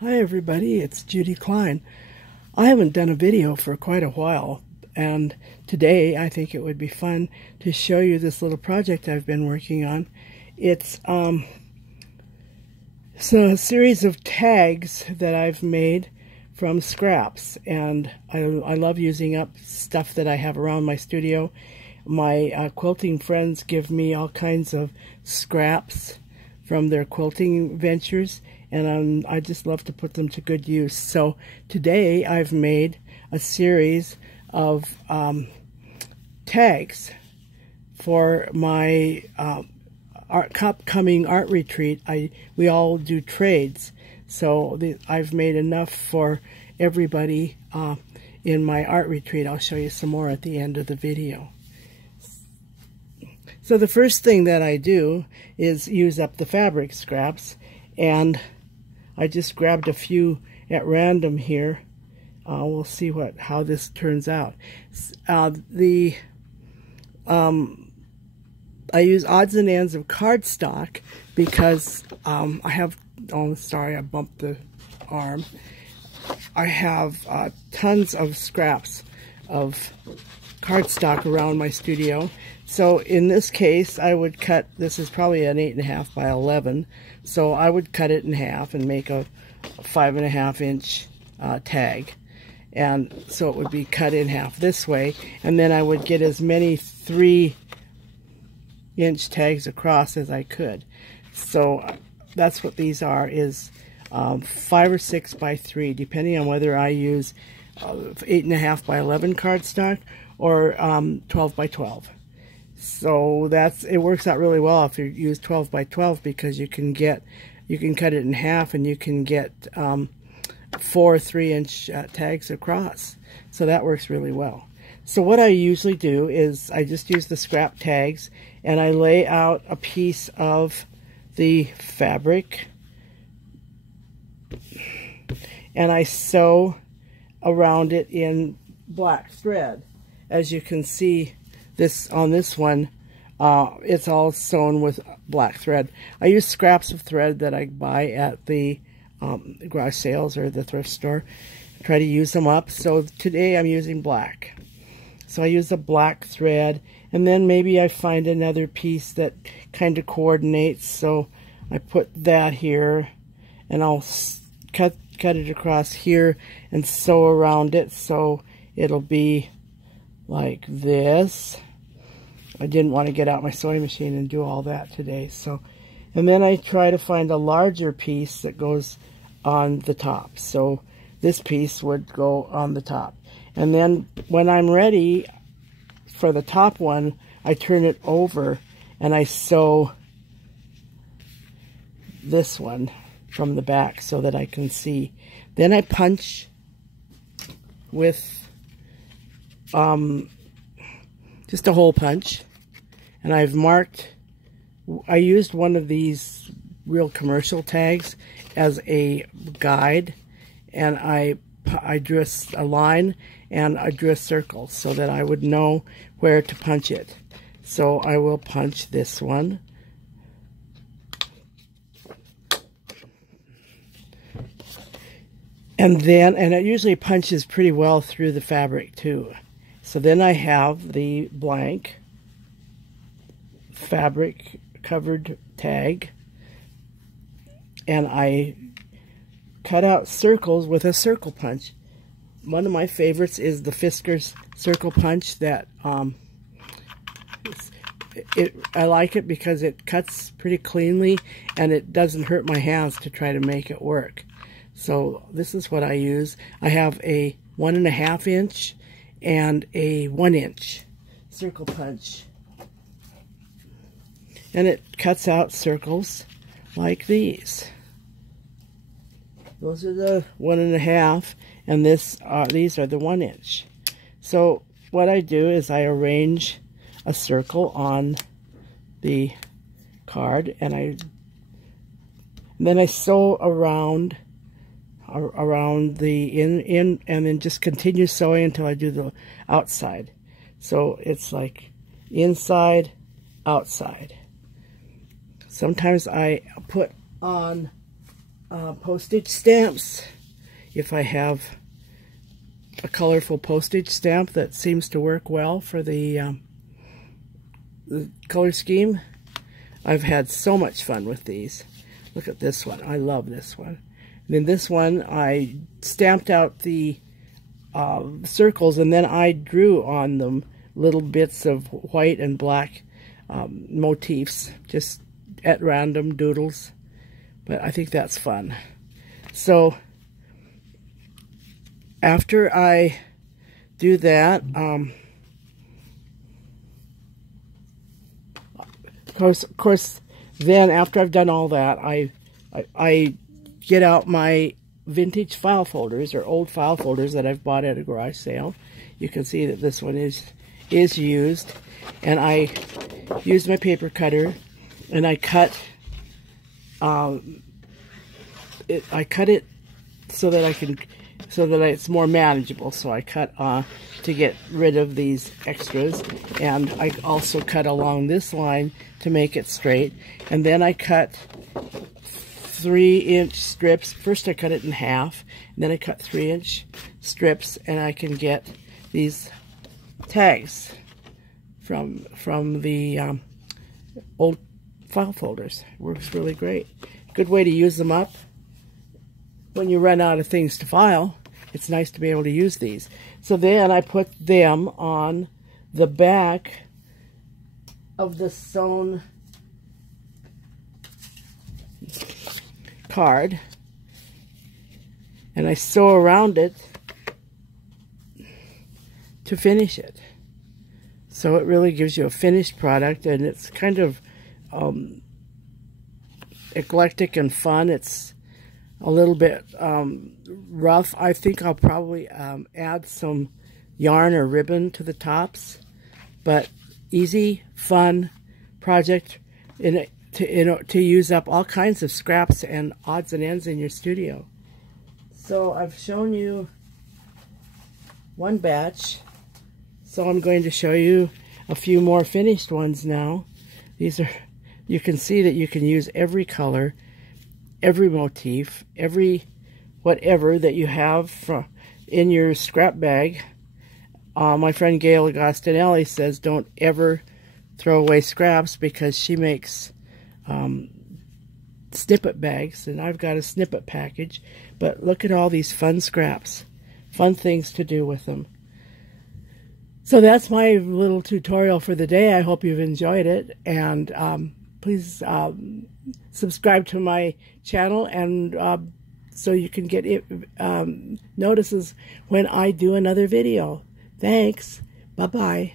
Hi everybody, it's Judy Klein. I haven't done a video for quite a while, and today I think it would be fun to show you this little project I've been working on. It's a series of tags that I've made from scraps, and I love using up stuff that I have around my studio. My quilting friends give me all kinds of scraps from their quilting ventures, and I just love to put them to good use. So today I've made a series of tags for my upcoming art retreat. We all do trades, so I've made enough for everybody in my art retreat. I'll show you some more at the end of the video. So the first thing that I do is use up the fabric scraps, and I just grabbed a few at random here. We'll see how this turns out. I use odds and ends of cardstock because I have, oh sorry, I bumped the arm. I have tons of scraps of cardstock around my studio. So in this case, I would cut, this is probably an 8.5 by 11, so I would cut it in half and make a 5.5 inch tag. And so it would be cut in half this way, and then I would get as many 3-inch tags across as I could. So that's what these are, is 5 or 6 by 3, depending on whether I use 8.5 by 11 cardstock or 12 by 12. So it works out really well if you use 12 by 12, because you can cut it in half and you can get 4 3-inch tags across. So that works really well. So what I usually do is I just use the scrap tags and I lay out a piece of the fabric and I sew around it in black thread. As you can see, on this one, it's all sewn with black thread. I use scraps of thread that I buy at the garage sales or the thrift store. I try to use them up. So today I'm using black. So I use the black thread, and then maybe I find another piece that kind of coordinates. So I put that here, and I'll cut it across here and sew around it so it'll be like this. I didn't want to get out my sewing machine and do all that today. So, and then I try to find a larger piece that goes on the top. So this piece would go on the top. And then when I'm ready for the top one, I turn it over and I sew this one from the back so that I can see. Then I punch with just a hole punch, and I've marked, I used one of these real commercial tags as a guide, and I drew a line and I drew a circle so that I would know where to punch it. So I will punch this one, and it usually punches pretty well through the fabric too. So then I have the blank fabric covered tag, and I cut out circles with a circle punch. One of my favorites is the Fisker's circle punch. That I like it because it cuts pretty cleanly and it doesn't hurt my hands to try to make it work. So this is what I use. I have a 1.5 inch and a 1 inch circle punch, and it cuts out circles like these. Those are the 1.5, and these are the 1 inch. So what I do is I arrange a circle on the card, and then I sew around the in, and then just continue sewing until I do the outside. So it's like inside, outside. Sometimes I put on postage stamps. If I have a colorful postage stamp that seems to work well for the color scheme. I've had so much fun with these. Look at this one. I love this one. And then this one, I stamped out the circles, and then I drew on them little bits of white and black motifs, just at random doodles. But I think that's fun. So after I do that, of course, then after I've done all that, I get out my vintage file folders, or old file folders that I've bought at a garage sale. You can see that this one is used, and I use my paper cutter, and I cut it so that it's more manageable. So I cut to get rid of these extras, and I also cut along this line to make it straight. And then I cut 3-inch strips. First I cut it in half, and then I cut 3-inch strips, and I can get these tags from the old file folders. Works really great. Good way to use them up when you run out of things to file. It's nice to be able to use these. So then I put them on the back of the sewn card, and I sew around it to finish it. So it really gives you a finished product, and it's kind of eclectic and fun. It's a little bit rough. I think I'll probably add some yarn or ribbon to the tops, but easy, fun project to use up all kinds of scraps and odds and ends in your studio. So I've shown you one batch, so I'm going to show you a few more finished ones now. These are, you can see that you can use every color, every motif, every whatever that you have in your scrap bag. My friend Gail Agostinelli says don't ever throw away scraps, because she makes snippet bags, and I've got a snippet package. But look at all these fun scraps, fun things to do with them. So that's my little tutorial for the day. I hope you've enjoyed it, and please subscribe to my channel, and so you can get notices when I do another video. Thanks. Bye-bye.